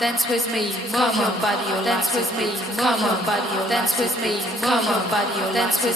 dance with me, move your body, dance with me, move your body, dance with me, move your body, dance with